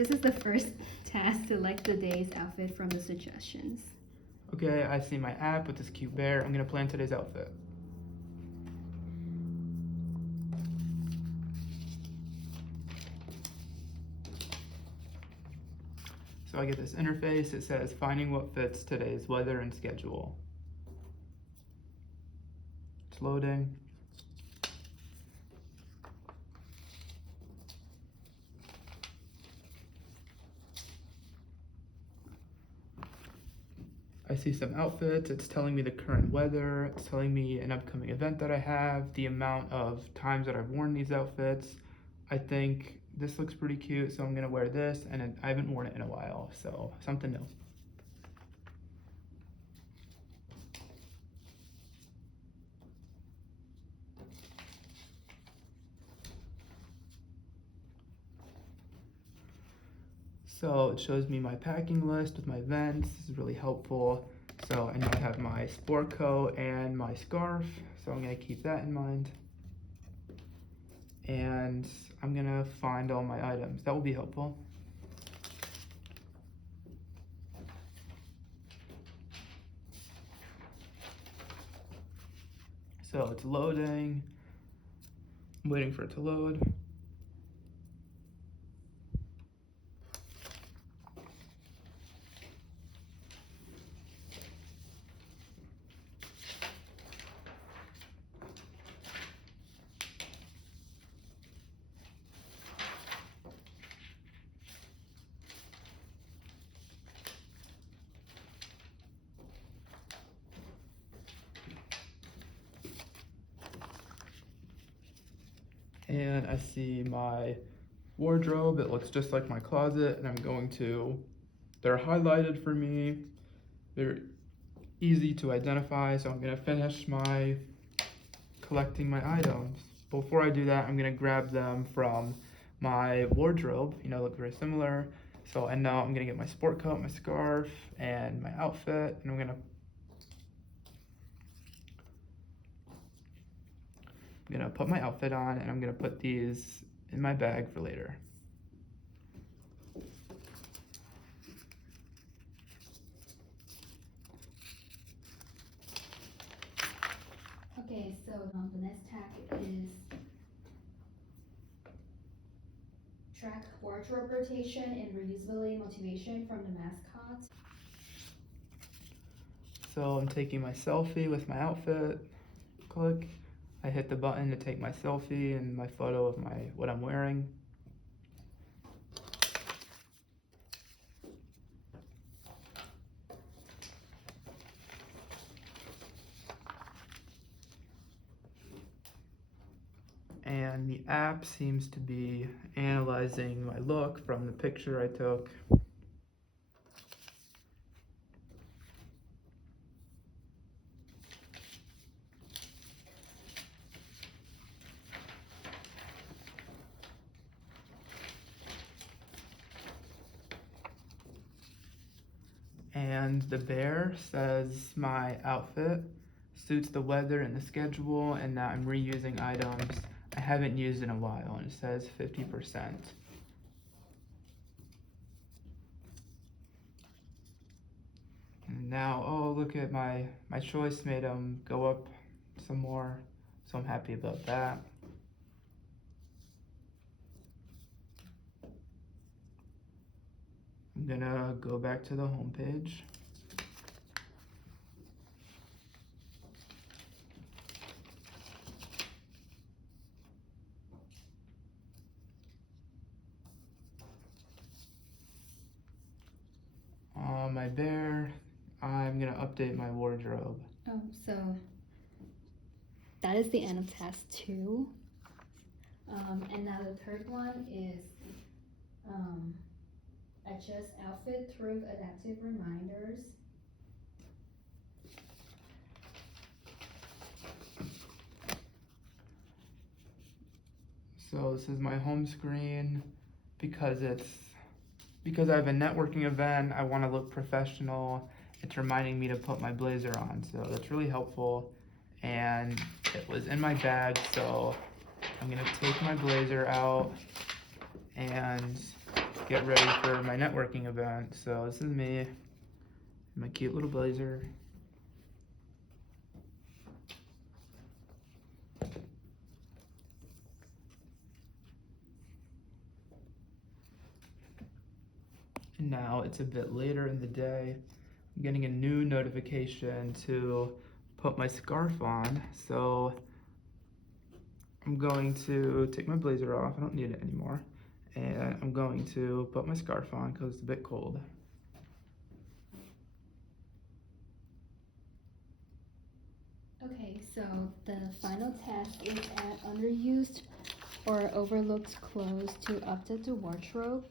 This is the first task. Select the day's outfit from the suggestions. Okay, I see my app with this cute bear. I'm gonna plan today's outfit. So I get this interface. It says finding what fits today's weather and schedule. It's loading. I see some outfits. It's telling me the current weather. It's telling me an upcoming event that I have, the amount of times that I've worn these outfits. I think this looks pretty cute, so I'm gonna wear this, and I haven't worn it in a while, so something new. So it shows me my packing list with my events. This is really helpful. So I know I have my sport coat and my scarf, so I'm gonna keep that in mind. And I'm gonna find all my items. That will be helpful. So it's loading. I'm waiting for it to load. And I see my wardrobe. It looks just like my closet, and they're highlighted for me. They're easy to identify, so I'm gonna finish my collecting my items. Before I do that, I'm gonna grab them from my wardrobe, look very similar. So, and now I'm gonna get my sport coat, my scarf, and my outfit, and I'm gonna put my outfit on, and I'm gonna put these in my bag for later. Okay, so the next task is track wardrobe rotation and reusability motivation from the mascot. So I'm taking my selfie with my outfit. Click. I hit the button to take my selfie and my photo of what I'm wearing. And the app seems to be analyzing my look from the picture I took. And the bear says my outfit suits the weather and the schedule, and that I'm reusing items I haven't used in a while, and it says 50%. And now, oh, look at my choice made them go up some more, so I'm happy about that. I'm gonna go back to the home page. My bear, I'm gonna update my wardrobe. Oh, so that is the end of task 2. And now the third one is adjust outfit through adaptive reminders. So this is my home screen. Because I have a networking event, I want to look professional. It's reminding me to put my blazer on, so that's really helpful. And it was in my bag, so I'm gonna take my blazer out and get ready for my networking event. So this is me, in my cute little blazer. And now it's a bit later in the day. I'm getting a new notification to put my scarf on. So I'm going to take my blazer off. I don't need it anymore. And I'm going to put my scarf on because it's a bit cold. Okay, so the final task is add underused or overlooked clothes to update the wardrobe.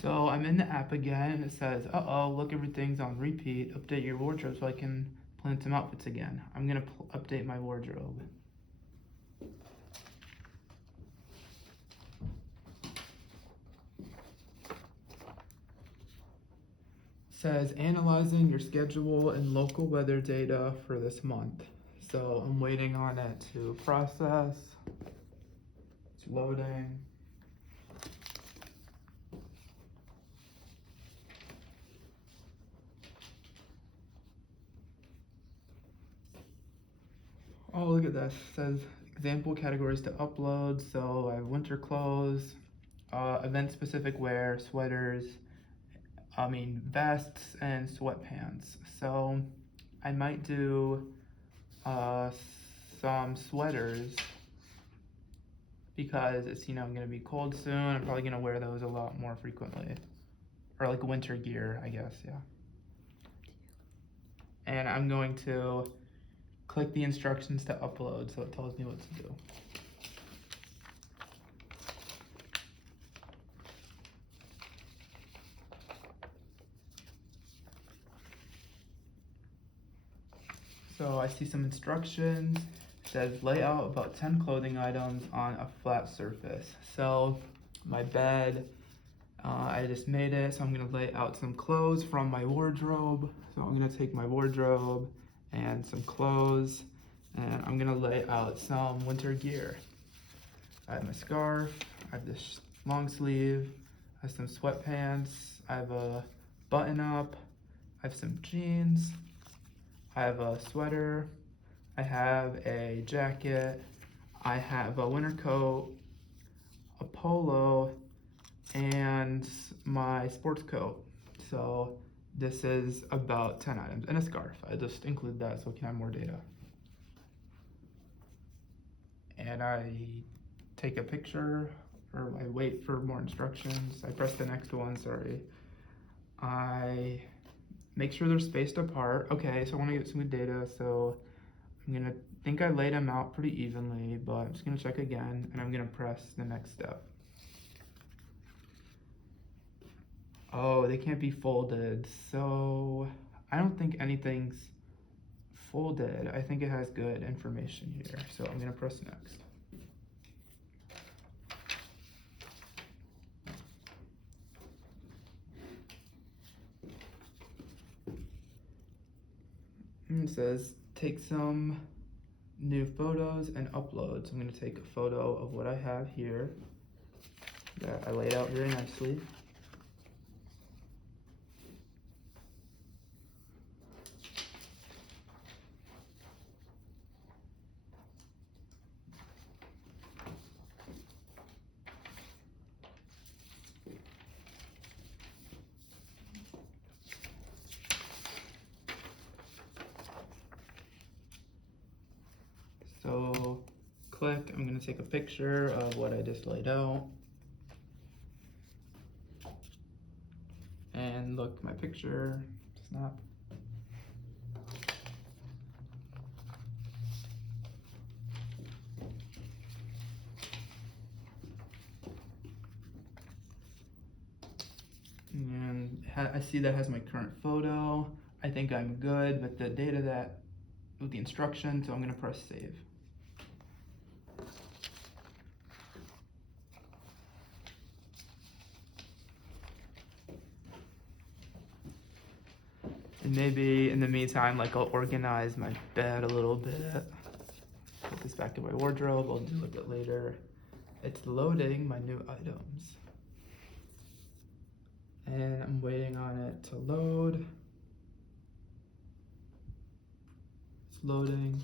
So I'm in the app again and it says, uh-oh, look, everything's on repeat. Update your wardrobe so I can plan some outfits again. I'm gonna update my wardrobe. Says analyzing your schedule and local weather data for this month. So I'm waiting on it to process. It's loading. Oh, look at this. It says example categories to upload. So I have winter clothes, event specific wear, sweaters, vests and sweatpants. So I might do some sweaters because it's, gonna be cold soon. I'm probably gonna wear those a lot more frequently. Or like winter gear, I guess, yeah. And I'm going to click the instructions to upload so it tells me what to do. So I see some instructions. It says lay out about 10 clothing items on a flat surface. So my bed, I just made it, so I'm gonna lay out some clothes from my wardrobe. So I'm gonna take my wardrobe and some clothes, and I'm gonna lay out some winter gear. I have my scarf, I have this long sleeve, I have some sweatpants, I have a button up, I have some jeans, I have a sweater, I have a jacket, I have a winter coat, a polo, and my sports coat. So this is about 10 items, and a scarf. I just include that so I can have more data. And I take a picture, or I wait for more instructions. I press the next one, sorry. I make sure they're spaced apart. Okay, so I wanna get some good data, so I think I laid them out pretty evenly, but I'm just gonna check again, and I'm gonna press the next step. Oh, they can't be folded, so I don't think anything's folded. I think it has good information here, so I'm gonna press next. And it says take some new photos and upload. So I'm gonna take a photo of what I have here that I laid out very nicely. So click, I'm gonna take a picture of what I just laid out. And look, my picture, snap. And I see that has my current photo. I think I'm good with the data with the instructions, so I'm gonna press save. And maybe in the meantime, like I'll organize my bed a little bit. Put this back in my wardrobe, I'll do a bit later. It's loading my new items. And I'm waiting on it to load. It's loading.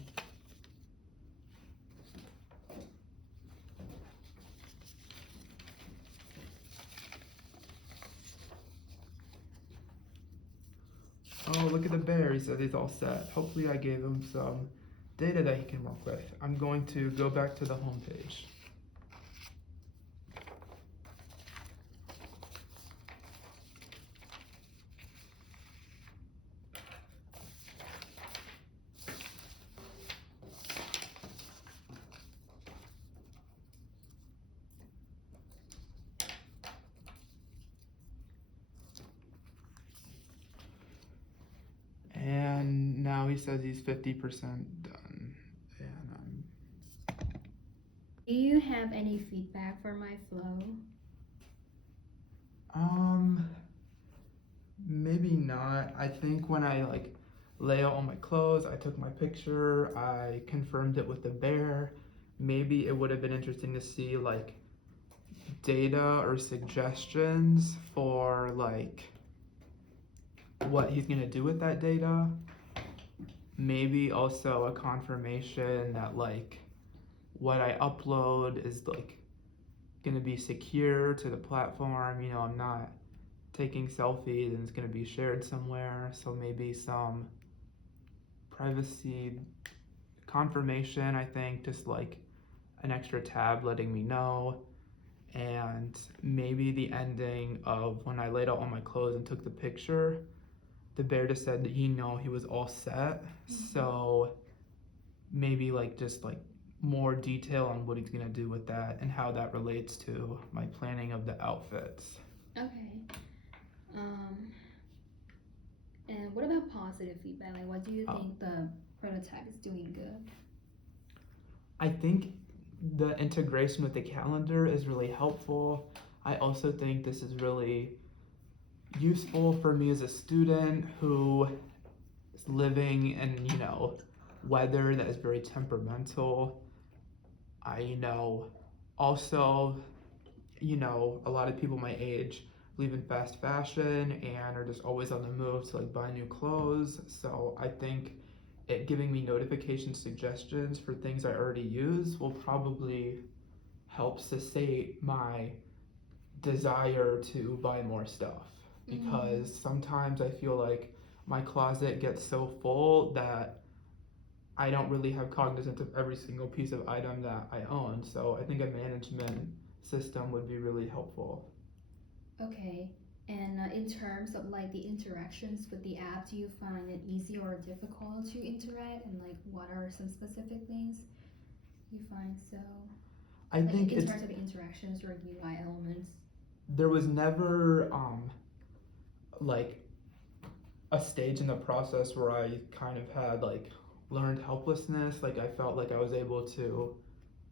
Oh, look at the bear. He said he's all set. Hopefully I gave him some data that he can work with. I'm going to go back to the home page. And now he says he's 50% done. And Do you have any feedback for my flow? maybe not. I think when I like lay out all my clothes, I took my picture, I confirmed it with the bear. Maybe it would have been interesting to see like data or suggestions for like what he's gonna do with that data. Maybe also a confirmation that like what I upload is like gonna be secure to the platform. You know, I'm not taking selfies and it's gonna be shared somewhere. So maybe some privacy confirmation, I think, just like an extra tab letting me know. And maybe the ending of when I laid out all my clothes and took the picture, the bear just said that he was all set. So maybe like just like more detail on what he's gonna do with that and how that relates to my planning of the outfits. Okay. And what about positive feedback? Like, what do you think the prototype is doing good? I think the integration with the calendar is really helpful. I also think this is really useful for me as a student who is living in, weather that is very temperamental. Also, a lot of people my age believe in fast fashion and are just always on the move to like buy new clothes. So I think it giving me notification suggestions for things I already use will probably help sustain my desire to buy more stuff. Because sometimes I feel like my closet gets so full that I don't really have cognizance of every single piece of item that I own. So I think a management system would be really helpful. Okay. And in terms of like the interactions with the app, do you find it easy or difficult to interact? And like, what are some specific things you find so? I like think in it's terms of interactions or UI elements. there was never like a stage in the process where I kind of had like learned helplessness. Like I felt like I was able to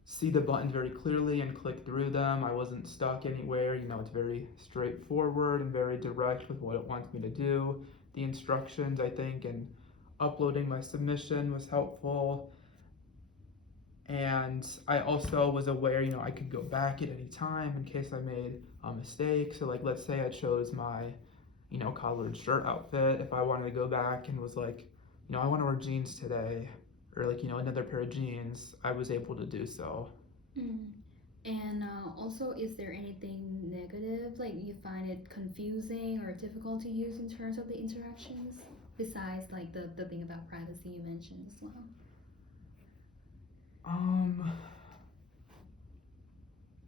see the buttons very clearly and click through them. I wasn't stuck anywhere. It's very straightforward and very direct with what it wants me to do. The instructions, I think, and uploading my submission was helpful. And I also was aware, I could go back at any time in case I made a mistake. So like, let's say I chose my, collared shirt outfit. If I wanted to go back and was like, I want to wear jeans today, or like, another pair of jeans, I was able to do so. And also, is there anything negative, like you find it confusing or difficult to use in terms of the interactions, besides like the thing about privacy you mentioned as well?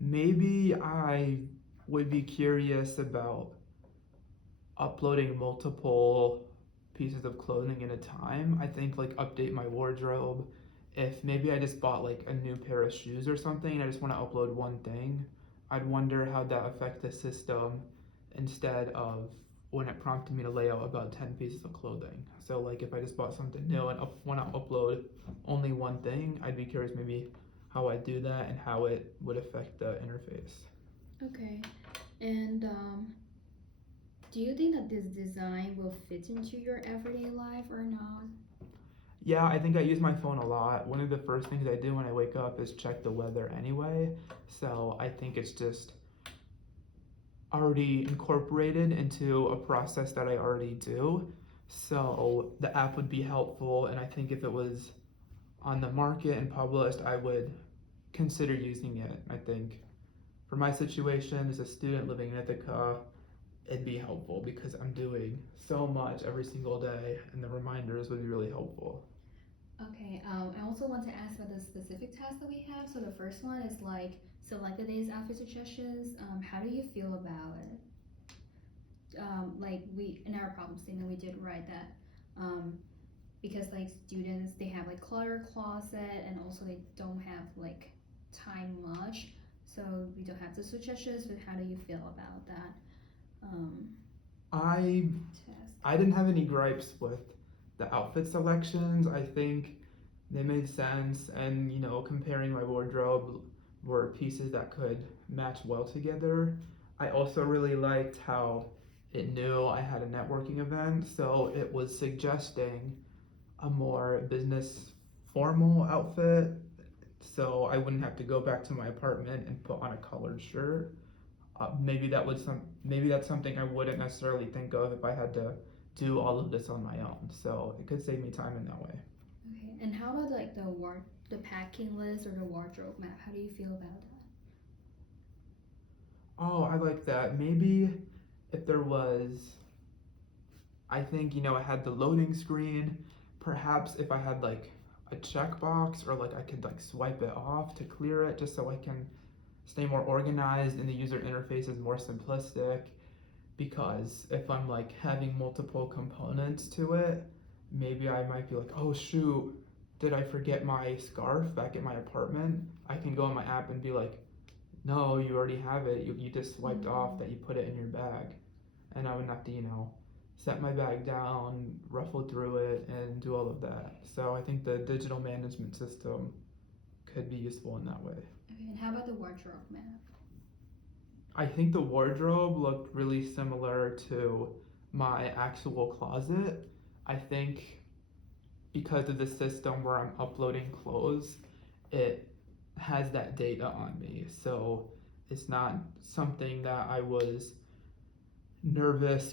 Maybe I would be curious about uploading multiple pieces of clothing at a time. I think like update my wardrobe. If maybe I just bought like a new pair of shoes or something and I just want to upload one thing, I'd wonder how that affect the system instead of when it prompted me to lay out about 10 pieces of clothing. So like if I just bought something new and want to upload only one thing, I'd be curious maybe how I do that and how it would affect the interface. Okay, and Do you think that this design will fit into your everyday life or not? Yeah, I think I use my phone a lot. One of the first things I do when I wake up is check the weather anyway. So I think it's just already incorporated into a process that I already do. So the app would be helpful, and I think if it was on the market and published, I would consider using it. I think for my situation as a student living in Ithaca, it'd be helpful because I'm doing so much every single day, and the reminders would be really helpful. Okay, I also want to ask about the specific tasks that we have. So the first one is like select the day's outfit suggestions. How do you feel about it? Like we in our problem statement we did write that because like students they have like clutter closet and also they don't have like time much, so we don't have the suggestions. But how do you feel about that I task? I didn't have any gripes with the outfit selections. I think they made sense, and comparing my wardrobe were pieces that could match well together. I also really liked how it knew I had a networking event, so it was suggesting a more business formal outfit, so I wouldn't have to go back to my apartment and put on a colored shirt. Maybe that's something I wouldn't necessarily think of if I had to do all of this on my own. So it could save me time in that way. Okay, and how about like the packing list or the wardrobe map? How do you feel about that? Oh, I like that. Maybe if there was, I think, I had the loading screen. Perhaps if I had like a checkbox or like I could like swipe it off to clear it just so I can stay more organized and the user interface is more simplistic. Because if I'm like having multiple components to it, maybe I might be like, oh shoot, did I forget my scarf back at my apartment? I can go on my app and be like, no, you already have it. You just swiped off that you put it in your bag. And I wouldn't have to, set my bag down, ruffle through it, and do all of that. So I think the digital management system could be useful in that way. Okay, and how about the wardrobe map? I think the wardrobe looked really similar to my actual closet. I think because of the system where I'm uploading clothes, it has that data on me. So it's not something that I was nervous,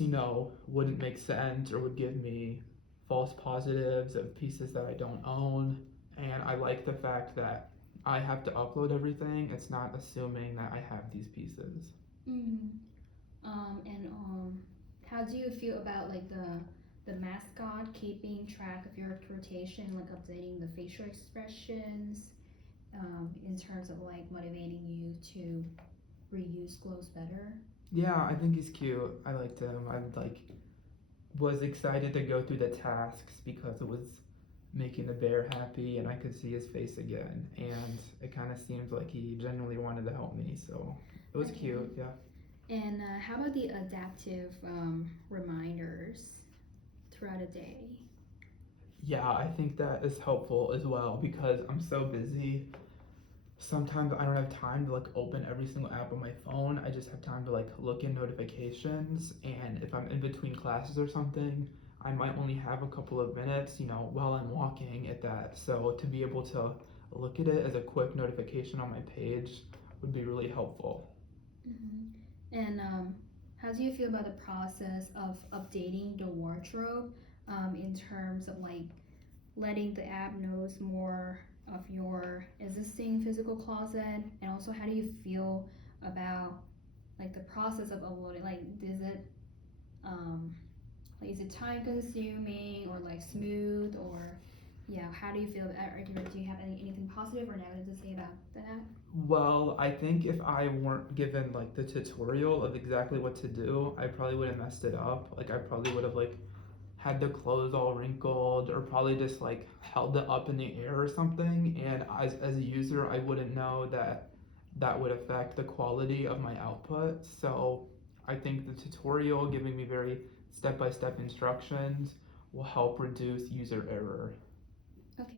wouldn't make sense or would give me false positives of pieces that I don't own. And I like the fact that I have to upload everything. It's not assuming that I have these pieces. Mm-hmm. And how do you feel about like the mascot keeping track of your rotation, like updating the facial expressions, in terms of like motivating you to reuse clothes better? Yeah, I think he's cute. I liked him. I was excited to go through the tasks because it was making the bear happy and I could see his face again. And it kind of seemed like he genuinely wanted to help me. So it was Okay. cute, yeah. And how about the adaptive reminders throughout a day? Yeah, I think that is helpful as well because I'm so busy. Sometimes I don't have time to like open every single app on my phone. I just have time to like look in notifications, and if I'm in between classes or something, I might only have a couple of minutes, while I'm walking at that. So to be able to look at it as a quick notification on my page would be really helpful. Mm-hmm. And how do you feel about the process of updating the wardrobe, in terms of like letting the app knows more of your existing physical closet, and also how do you feel about like the process of uploading? Like, um, is it time consuming or like smooth, or yeah, how do you feel? Or do you have anything positive or negative to say about that? Well, I think if I weren't given like the tutorial of exactly what to do, I probably would have messed it up. Like I probably would have like had the clothes all wrinkled or probably just like held it up in the air or something, and as a user I wouldn't know that that would affect the quality of my output. So I think the tutorial giving me very step-by-step instructions will help reduce user error.